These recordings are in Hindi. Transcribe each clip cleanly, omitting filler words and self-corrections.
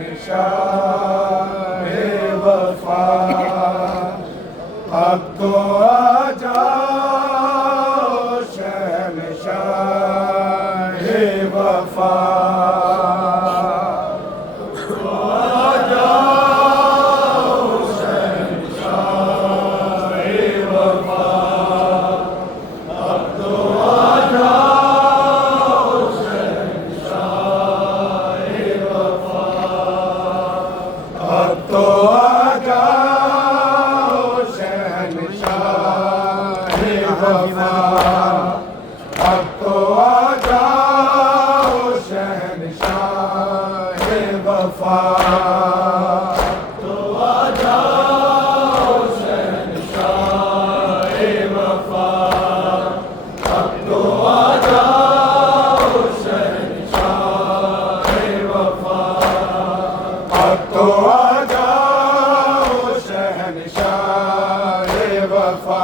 शहंशाह वफा, अब तो आ जाओ शहंशाह वफा। अब तो आ जाओ शहंशाह वफा, तो आ जाओ शहंशाह वफा, अब तो आ जाओ शहंशाह वफा, अब तो आ जाओ शहंशाह वफा, अब तो आ जाओ शहंशाह वफा, तो आ जाओ शहंशाह वफा, अब तो आ जाओ शहंशाह वफा, अब तो आ जाओ शहंशाह वफा,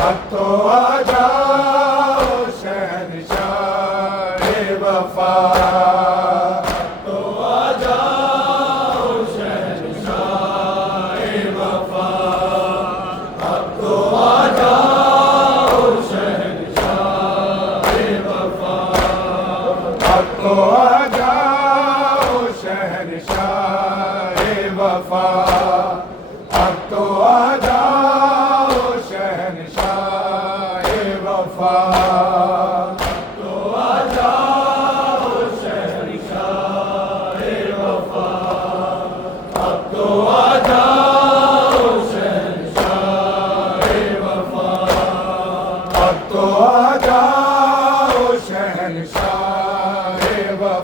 अब तो आ जाओ शहंशाह वफा, तो आ जाओ शहंशाह वफा, अब तो आ जाओ शहंशाह वफा, अब तो आ जाओ शहंशाह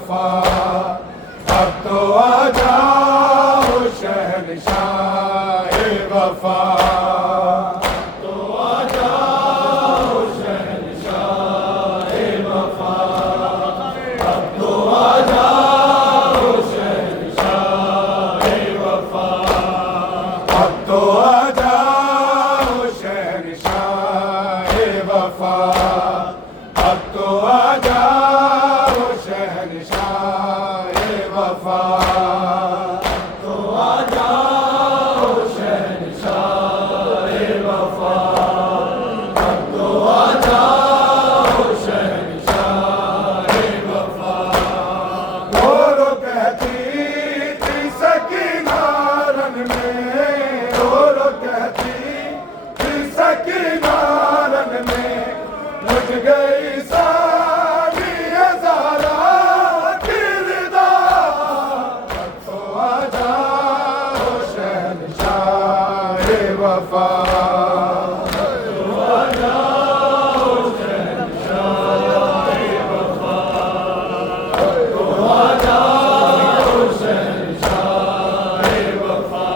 वफा, अब तो आ जाओ शहंशाह वफा, तो आ जाओ शहंशाह वफा, अब तो आ जाओ शहंशाह वफा, अब तो आ जाओ शहंशाह वफा, अब तो आ जाओ शहंशाह वफा, तो आ जाओ शहंशाह वफा, अब तो आ जाओ शहंशाह वफा। रो कहती थी सकीना रन में, रो कहती थी सकीना रन में, लुट गई सारी हज़ारा की रिदा, अब तो आ जाओ शहंशाह वफा, तो आ जाओ शहंशाह वफा, तो आ जाओ शहंशाह वफा।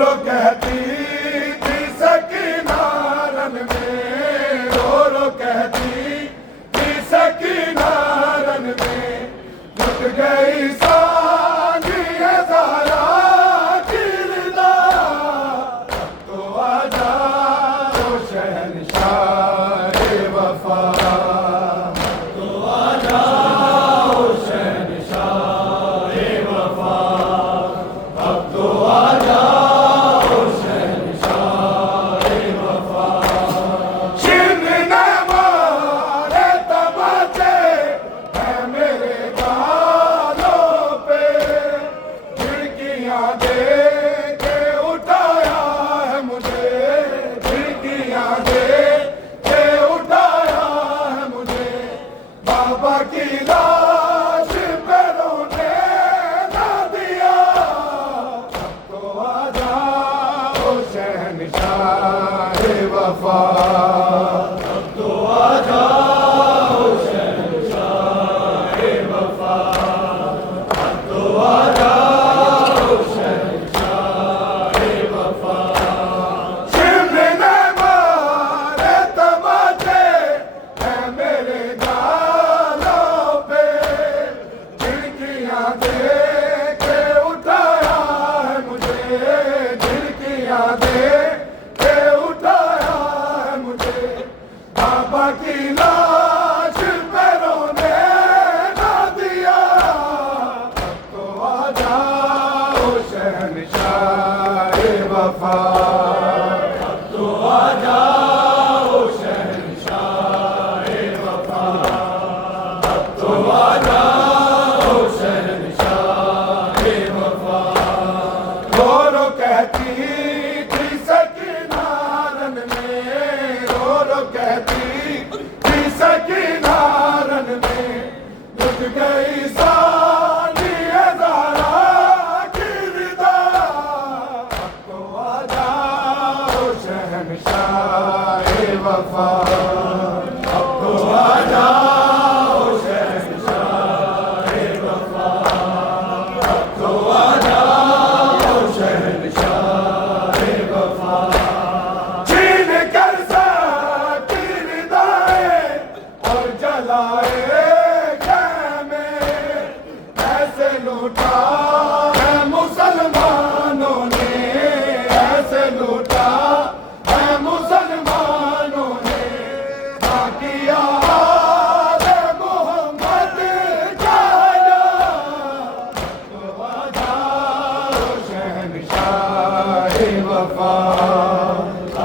रो कहती थी सकीना रन में, रो कहती थी सकीना रन में, लुट गई सारी हज़ारा की रिदा, अब तो आ जाओ शहंशाह वफा, तो आ जाओ शहंशाह वफा, अब तो आ जाओ शहंशाह वफा। छिन्न न मारे तमाचे हैं मेरे गालों पे, खिड़कियां दे के उठाया है मुझे, खिड़कियां दे के उठाया है मुझे, बाबा की लाश पे रोने ना दिया, अब तो आ जाओ शहंशाह वफा, अब तो आ जाओ शहंशाह वफा, अब तो आ जाओ शहंशाह वफा। छिन्न न मारे तमाचे हैं मेरे गालों पे, खिड़कियां दे के उठाया है मुझे, खिड़कियां दे के उठाया है मुझे, बाबा की लाश पे रोने ना दिया, लूटा है मुसलमानों ने, ऐसे लूटा है मुसलमानों ने, किया आले मोहम्मद जाया, तो आ जाओ शहंशाह वफा,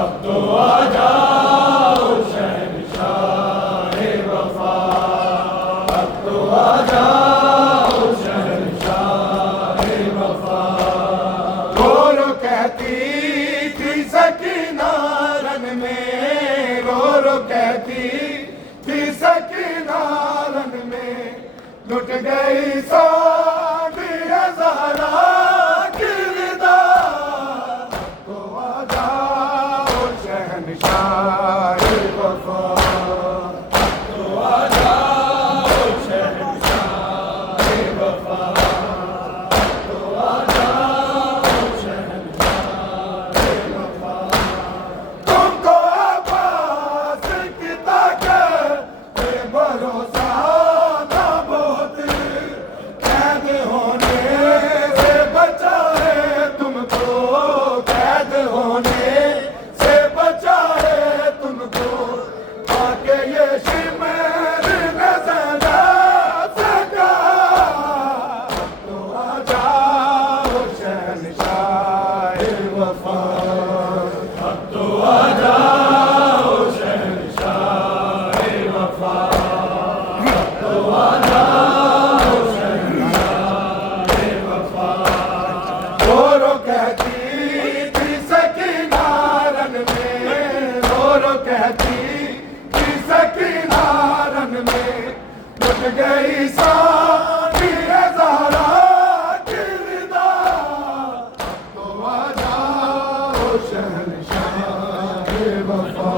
अब तो आ जाओ शहंशाह वफा, अब तो आ जाओ शहंशाह वफा। रो कहती थी सकीना रन में, रो कहती थी सकीना रन में, लुट गई सादी ज़हरा की रिदा, तो आ जाओ शहंशाह वफा, तो आ जाओ शहंशाह वफा, तो आ जाओ शहंशाह वफा। तुमको आवाज़ की ताकत पे भरोसा था बहुत, कैद होने से बचा है तुमको, कैद होने से बचा है तुमको, आके ये शिमर नजर आ सका, तो आ जाओ शहंशाह वफा, अब तो आ जाओ शहंशाह वफा, अब तो आ जाओ शहंशाह वफा। रो कहती थी सकीना रन में, रो कहती थी सकीना रन में, लुट गई सादी ज़हरा की रिदा, तो आ जाओ शहंशाह वफा।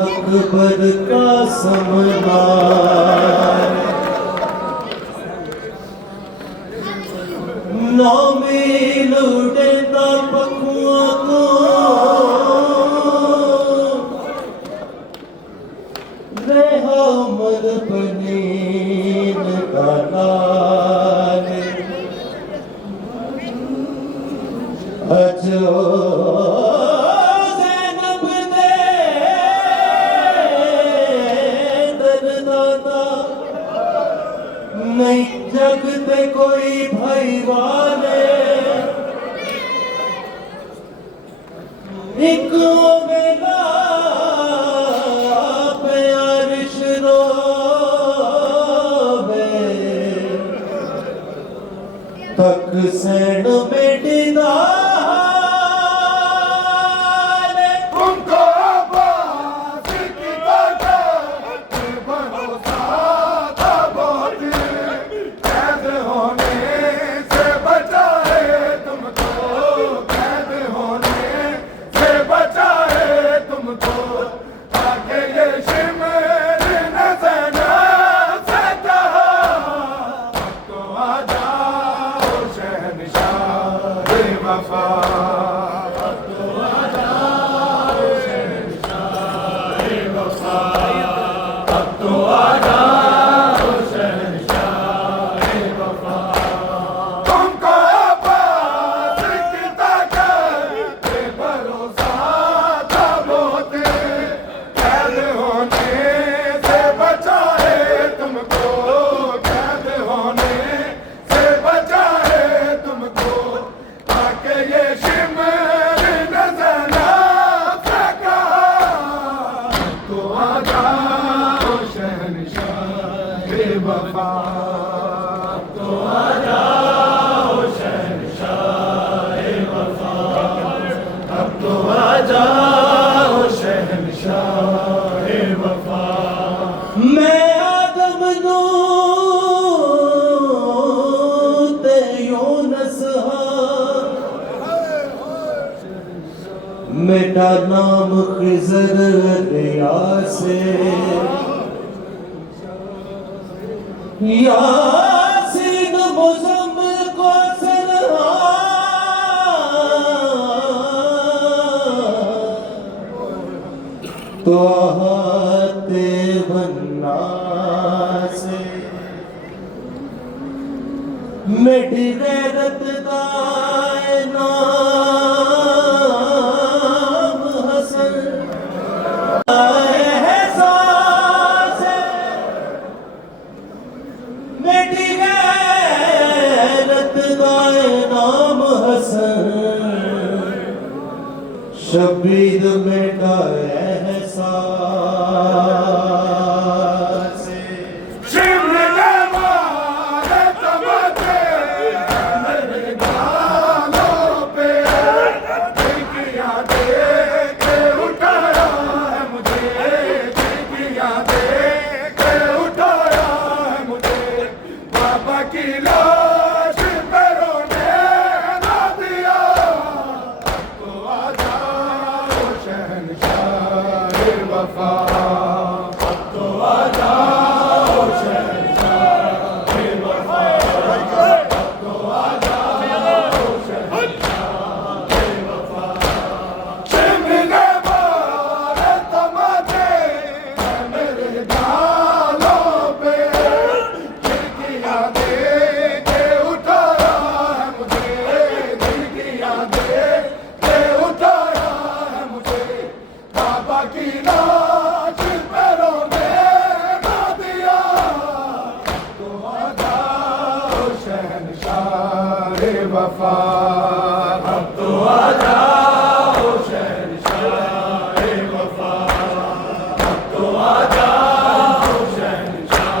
अकबर का समना नौमी लुटेता पखुआ को, रेहा मल पनीर का लाल, अजो ज़ैनब दे दरदादा, नहीं जगते कोई भाई वाले, एक मेला प्यारिश रोवे, तक सैन बेटिदा तुमको आवाज़ की ताकत पे भरोसा था बहुत, कैद होने से बचा है तुमको, कैद होने से बचा है तुमको, आके ये शिमर नजर आ सका, तो आ जाओ शहंशाह वफा, तो आ जाओ शहंशाह वफा, अब तो आ जाओ शहंशाह वफा। तुमको आवाज़ की ताकत पे भरोसा था बहुत, कैद होने से बचा है तुमको, कैद होने से बचा है तुमको, आके ये शिमर नजर आ सका, तो आ जाओ शहंशाह वफा, तो आ जाओ शहंशाह वफा, अब तो आ जाओ शहंशाह वफा। मैं आदम नू ते यूनुस हां, मेरा नाम खिजर दरिया से यासीन मुज़म्मिल को सनहा तो आते बन्ना से मेरी गैरत का नाम हसन एहसास है मेरी गैरत का नाम हसन शबीर मेरा एहसास है शिमले मारे तमचे मेरे गालों पे खिड़कियां देख के उठाया है मुझे खिड़कियां देख के उठाया है मुझे बाबा की लाश पे रोने ना दिया तो आ जाओ शहंशाह वफा तो आ जाओ शहंशाह वफा तो आ जाओ शहंशाह वफा शिमले मारे तमचे मेरे गालों पे खिड़कियां देख के उठाया है मुझे खिड़कियां देख के उठाया है मुझे बाबा की लाश पे रोने ना दिया तो आ जाओ शहंशाह वफा अब तो आ जाओ शहंशाह वफा अब तो आ जाओ शहंशाह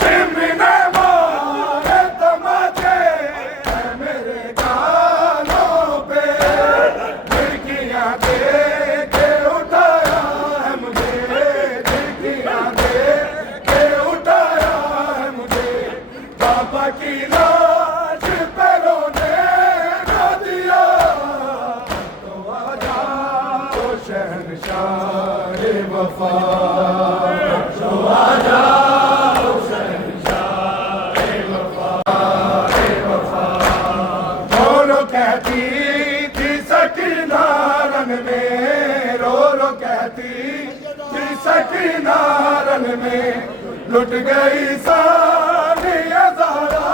शिमले मारे तमचे मेरे गालों पे खिड़कियां देख के उठाया है मुझे खिड़कियां देख के उठाया है मुझे बाबा की लाश पे रोने ना दिया तो आ जाओ शहंशाह वफा तो आ जाओ शहंशाह वफा रो कहती थी सकीना रन में रो कहती थी सकीना रन में लुट गई सारी ज़हरा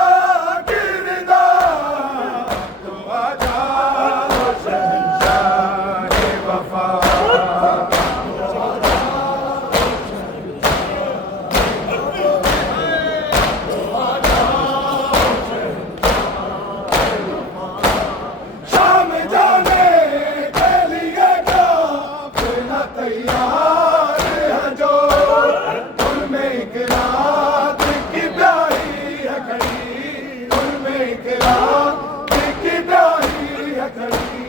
की रिदा तो आ जाओ शहंशाह वफा शाम जाने के लिए काफिला तैयार है जो उनमें एक रात की प्यारी है खड़ी उनमें एक रात की प्यारी है खड़ी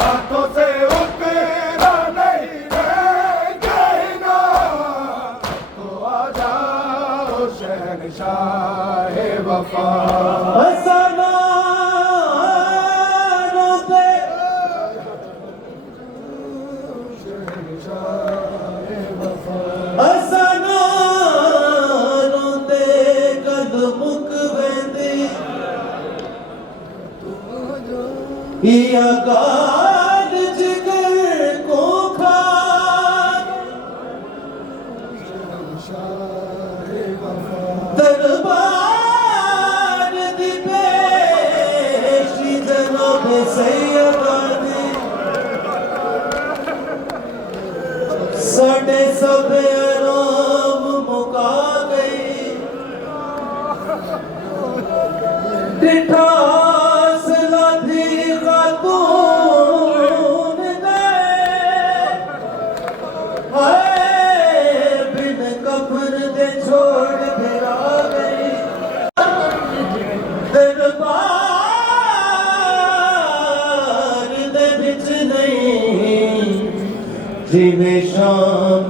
हाथों से उतरा नहीं रह कहना तो आ जाओ शहंशाह वफा हसनानों पे हसनानों पे कदमुक वेंदी या गाल जिगर को खा दरबार दी पेशी जनाब सैयदा दी साढ़े सब आराम मुका गई डिठास लाधी खातून गए हाय बिन कफन दे छोड़ फिरा गई दरबार दे विच नहीं जिवें शाम